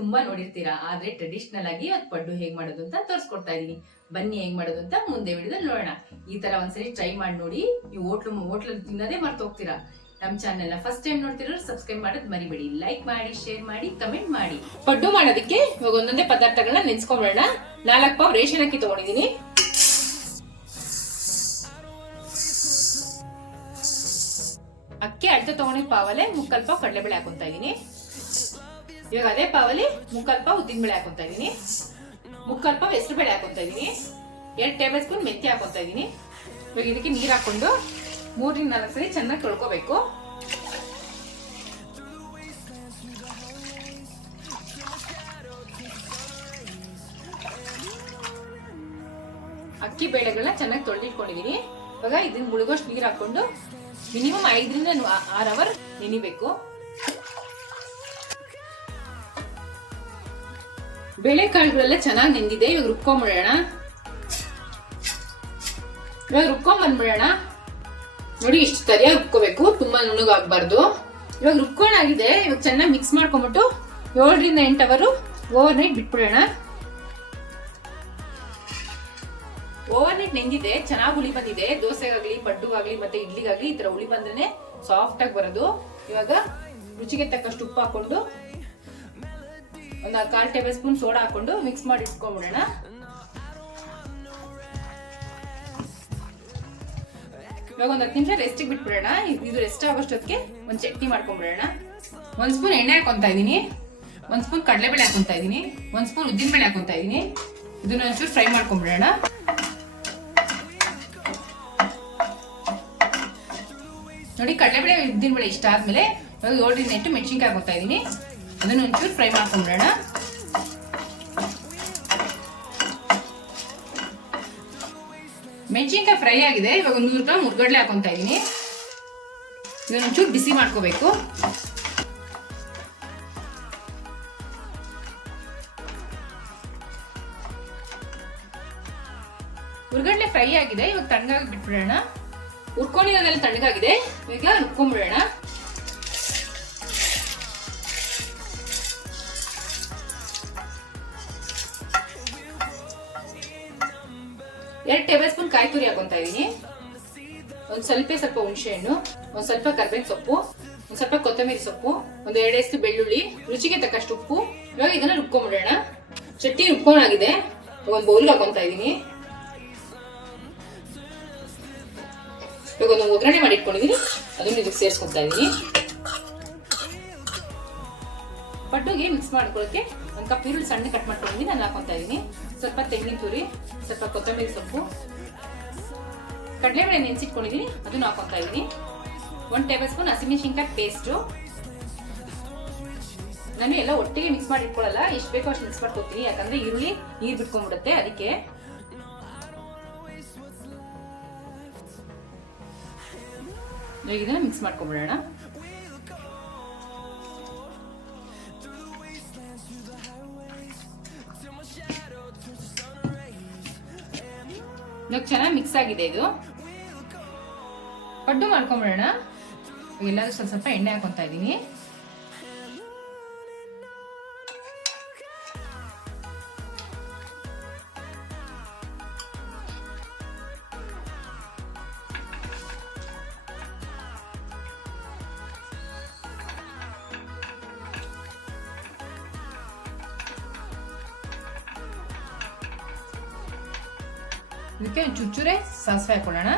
ತುಂಬಾ ನೋಡಿರ್ತೀರಾ, ಆದ್ರೆ ಟ್ರೆಡಿಷನಲ್ ಆಗಿ ಅದು ಪಡ್ಡು ಹೇಗ್ ಮಾಡೋದು ಅಂತ ತೋರಿಸ್ಕೊಡ್ತಾ ಇದೀನಿ. ಬನ್ನಿ ಹೇಗ್ ಮಾಡೋದು ಅಂತ ಮುಂದೆ ವಿಡಿಯೋದಲ್ಲಿ ನೋಡೋಣ. ಈ ತರ ಒಂದ್ಸರಿ ಟ್ರೈ ಮಾಡಿ ನೋಡಿ. ನೀವು ಹೋಟ್ಲು ತಿನ್ನೋದೇ ಮರ್ತು ಹೋಗ್ತೀರಾ. ನಮ್ಮ ಚಾನೆಲ್ ಫಸ್ಟ್ ಟೈಮ್ ನೋಡ್ತಿರೋರು ಸಬ್ಸ್ಕ್ರೈಬ್ ಮಾಡೋದು ಮರಿಬೇಡಿ. ಲೈಕ್ ಮಾಡಿ, ಶೇರ್ ಮಾಡಿ, ಕಮೆಂಟ್ ಮಾಡಿ. ಪಡ್ಡು ಮಾಡೋದಕ್ಕೆ ಇವಾಗ ಒಂದೊಂದೇ ಪದಾರ್ಥಗಳನ್ನ ನೆನ್ಸ್ಕೊಂಡ್ಬಿಡೋಣ. 4 ಪಾವ್ ರೇಷನ್ ಅಕ್ಕಿ ತಗೊಂಡಿದೀನಿ. ಅಕ್ಕಿ ಅಳತೆ ತಗೊಂಡಿದ್ ಪಾವಲ್ಲೇ 3/4 ಪಾವ್ ಕಡಲೆಬೇಳೆ ಹಾಕೊಂತಾ ಇದೀನಿ. ಇವಾಗ ಅದೇ ಪಾವಲ್ಲಿ 3/4 ಪಾವ್ ಉದ್ದಿನಬೇಳೆ ಹಾಕೊಂತಾ ಇದೀನಿ. 3/4 ಪಾವ್ ಹೆಸರುಬೇಳೆ ಹಾಕೊಂತಾ ಇದೀನಿ. 2 ಟೇಬಲ್ ಸ್ಪೂನ್ ಮೆಂತ್ಯ ಹಾಕೊಂತಾ ಇದೀನಿ. ಇವಾಗ ಇದಕ್ಕೆ ನೀರ್ ಹಾಕೊಂಡು 3-4 ಸರಿ ಚೆನ್ನಾಗಿ ತೊಳ್ಕೋಬೇಕು. ಅಕ್ಕಿ ಬೇಳೆಗಳನ್ನ ಚೆನ್ನಾಗಿ ತೊಳೆದಿಟ್ಕೊಂಡಿದೀನಿ. ಇವಾಗ ಇದನ್ನ ಮುಳುಗೋಷ್ಟು ನೀರ್ ಹಾಕೊಂಡು ಮಿನಿಮಮ್ 5ರಿಂದ 6 ಅವರ್ ನೆನಿಬೇಕು. ಬೇಳೆಕಾಳುಗಳೆಲ್ಲ ಚೆನ್ನಾಗಿ ನೆಂದಿದೆ. ಇವಾಗ ರುಬ್ಕೊಂಡ್ಬಿಡೋಣ. ಬಂದ್ಬಿಡೋಣ. ನೋಡಿ, ಇಷ್ಟು ಸರಿಯಾಗಿ ರುಬ್ಕೋಬೇಕು, ತುಂಬಾ ನುಣ್ಣಗಾಗಬಾರ್ದು. ಇವಾಗ ರುಬ್ಕೊಂಡಾಗಿದೆ. ಇವಾಗ ಚೆನ್ನಾಗಿ ಮಿಕ್ಸ್ ಮಾಡ್ಕೊಂಡ್ಬಿಟ್ಟು 7ರಿಂದ 8 ಅವರು ಓವರ್ ನೈಟ್ ಬಿಟ್ಬಿಡೋಣ. ಓವರ್ ನೈಟ್ ನೆಂದಿದೆ, ಚೆನ್ನಾಗಿ ಹುಳಿ ಬಂದಿದೆ. ದೋಸೆಗಾಗ್ಲಿ, ಪಡ್ಡುಗಾಗ್ಲಿ, ಮತ್ತೆ ಇಡ್ಲಿಗಾಗ್ಲಿ ಈ ತರ ಹುಳಿ ಬಂದ್ರೆ ಸಾಫ್ಟ್ ಆಗಿ ಬರೋದು. ಇವಾಗ ರುಚಿಗೆ ತಕ್ಕಷ್ಟು ಉಪ್ಪು ಹಾಕೊಂಡು ಒಂದು 1/4 ಟೇಬಲ್ ಸ್ಪೂನ್ ಸೋಡಾ ಹಾಕೊಂಡು ಮಿಕ್ಸ್ ಮಾಡಿ ಇಟ್ಕೊಂಡ್ಬಿಡೋಣ. ಇವಾಗ ಒಂದು 10 ನಿಮಿಷ ರೆಸ್ಟಿಗೆ ಬಿಟ್ಬಿಡೋಣ. ಇದು ರೆಸ್ಟ್ ಆಗೋಷ್ಟೊತ್ತಿಗೆ ಒಂದು ಚಟ್ನಿ ಮಾಡ್ಕೊಂಡ್ಬಿಡೋಣ. 1 ಸ್ಪೂನ್ ಎಣ್ಣೆ ಹಾಕೊಂತಾ ಇದೀನಿ. 1 ಸ್ಪೂನ್ ಕಡಲೆಬೇಳೆ ಹಾಕೊಂತಾ ಇದೀನಿ. 1 ಸ್ಪೂನ್ ಉದ್ದಿನಬೇಳೆ ಹಾಕೊಂತಾ ಇದೀನಿ. ಇದನ್ನ ಒಂಚೂರು ಫ್ರೈ ಮಾಡ್ಕೊಂಡ್ಬಿಡೋಣ. ನೋಡಿ, ಕಡಲೆಬೇಳೆ ಉದ್ದಿನಬೇಳೆ ಇಷ್ಟ ಆದ್ಮೇಲೆ ಇವಾಗ 7ರಿಂದ 8 ಮೆಣಸಿನ್ಕಾಯಿ ಹಾಕೋತಾ ಇದೀನಿ. ಅದನ್ನ ಒಂಚೂರು ಫ್ರೈ ಮಾಡ್ಕೊಂಡ್ಬಿಡೋಣ. ಮೆಣಸಿನ್ಕಾಯಿ ಫ್ರೈ ಆಗಿದೆ. ಇವಾಗ 100 ಗ್ರಾಮ್ ಹುರ್ಗಡ್ಲೆ ಹಾಕೊಂತಾ ಇದೀನಿ. ಇದನ್ನ ಒಂಚೂರು ಬಿಸಿ ಮಾಡ್ಕೋಬೇಕು. ಹುರ್ಗಡ್ಲೆ ಫ್ರೈ ಆಗಿದೆ. ಇವಾಗ ತಣ್ಣಗಾಗಿ ಬಿಟ್ಬಿಡೋಣ. ಹುರ್ಕೊಂಡಿರೋದೆಲ್ಲ ತಣ್ಣಗಾಗಿದೆ. ಈಗ ರುಬ್ಕೊಂಡ್ಬಿಡೋಣ. ಎರಡು ಟೇಬಲ್ ಸ್ಪೂನ್ ಕಾಯಿ ತುರಿ ಹಾಕೊಂತಾ ಇದೀನಿ. ಒಂದ್ ಸ್ವಲ್ಪ ಹುಣಸೆ ಹಣ್ಣು, ಒಂದ್ ಸ್ವಲ್ಪ ಕರ್ಬೇವಿನ ಸೊಪ್ಪು, ಒಂದ್ ಸ್ವಲ್ಪ ಕೊತ್ತಂಬರಿ ಸೊಪ್ಪು, ಒಂದ್ 2 ಎಸ್ಳು ಬೆಳ್ಳುಳ್ಳಿ, ರುಚಿಗೆ ತಕ್ಕಷ್ಟು ಉಪ್ಪು. ಇವಾಗ ಇದನ್ನ ರುಬ್ಕೊಂಡ್ಬಿಡೋಣ. ಚಟ್ನಿ ರುಬ್ಕೊಂಡಾಗಿದೆ. ಒಂದ್ ಬೌಲ್ ಹಾಕೊಂತಾ ಇದೀನಿ. ಇವಾಗ ಒಂದು ಒಗ್ಗರಣೆ ಮಾಡಿ ಇಟ್ಕೊಂಡಿದೀನಿ. ಅದನ್ನ ಇದಕ್ಕೆ ಸೇರಿಸ್ಕೊತಾ ಇದೀನಿ. ಪಡ್ಡುಗೆ ಮಿಕ್ಸ್ ಮಾಡ್ಕೊಳ್ಳೋಕೆ 1 ಕಪ್ ಈರುಳ್ಳಿ ಸಣ್ಣ ಕಟ್ ಮಾಡ್ಕೊಂಡಿದ್ದೀನಿ, ನಾನು ಹಾಕೊಂತಾ ಇದೀನಿ. ಸ್ವಲ್ಪ ತೆಂಗಿನ ತುರಿ, ಸ್ವಲ್ಪ ಕೊತ್ತಂಬರಿ ಸೊಪ್ಪು, ಕಡಲೆಬೇಳೆ ನೆನೆಸಿಟ್ಕೊಂಡಿದ್ದೀನಿ, ಅದನ್ನು ಹಾಕೊಂತಾ ಇದೀನಿ. 1 ಟೇಬಲ್ ಸ್ಪೂನ್ ಹಸಿಮೆಣಸಿನಕಾಯಿ ಪೇಸ್ಟು. ನಾನು ಎಲ್ಲ ಒಟ್ಟಿಗೆ ಮಿಕ್ಸ್ ಮಾಡಿ ಇಟ್ಕೊಳ್ಳಲ್ಲ, ಎಷ್ಟು ಬೇಕೋ ಅಷ್ಟು ಮಿಕ್ಸ್ ಮಾಡ್ಕೊತೀನಿ. ಯಾಕಂದ್ರೆ ಈರುಳ್ಳಿ ನೀರು ಬಿಟ್ಕೊಂಡ್ಬಿಡುತ್ತೆ, ಅದಕ್ಕೆ. ಇದನ್ನ ಮಿಕ್ಸ್ ಮಾಡ್ಕೊಂಡ್ಬಿಡೋಣ. ಇವಾಗ ಚೆನ್ನಾಗಿ ಮಿಕ್ಸ್ ಆಗಿದೆ. ಇದು ಪಡ್ಡು ಮಾಡ್ಕೊಂಡ್ಬಿಡೋಣ. ಎಲ್ಲಾದ್ರೂ ಸ್ವಲ್ಪ ಎಣ್ಣೆ ಹಾಕೊಂತಾ ಇದೀನಿ. ಇದಕ್ಕೆ ಚುಚ್ಚುರೆ ಸಾಸಿವೆ ಹಾಕೊಳ್ಳೋಣ.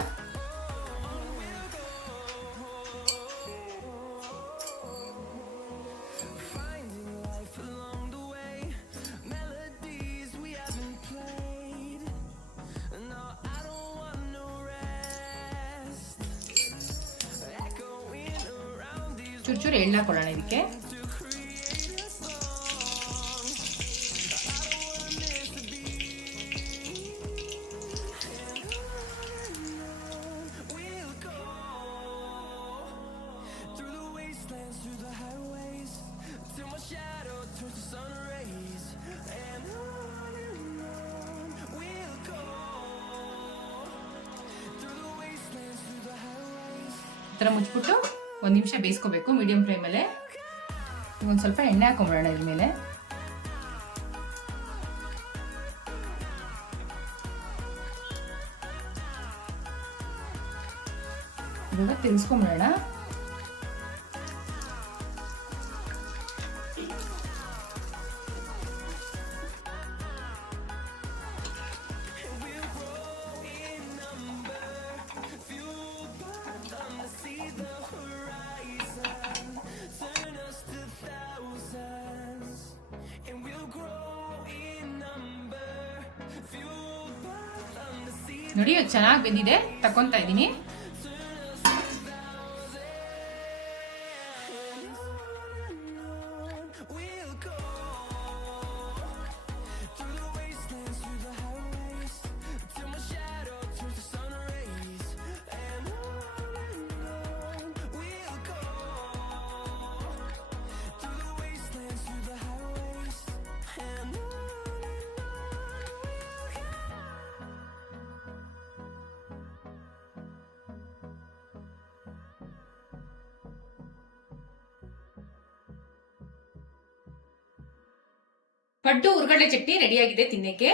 ಚುಚ್ಚುರೆ ಎಣ್ಣೆ ಹಾಕೊಳ್ಳೋಣ ಇದಕ್ಕೆ. ಈ ಥರ ಮುಚ್ಚಿಬಿಟ್ಟು 1 ನಿಮಿಷ ಬೇಯಿಸ್ಕೋಬೇಕು ಮೀಡಿಯಂ ಫ್ಲೇಮಲ್ಲೇ. ಒಂದು ಸ್ವಲ್ಪ ಎಣ್ಣೆ ಹಾಕೊಂಬಿಡೋಣ ಇದ್ರ ಮೇಲೆ. ಇವಾಗ ತಿನ್ಸ್ಕೊಂಬಿಡೋಣ. ನೋಡಿ ಅದು ಚೆನ್ನಾಗಿ ಬೆಂದಿದೆ, ತಕೊಂತಾ ಇದ್ದೀನಿ. ಪಡ್ಡು ಹುರ್ಗಡ್ಲೆ ಚಟ್ನಿ ರೆಡಿ ಆಗಿದೆ ತಿನ್ನಕ್ಕೆ.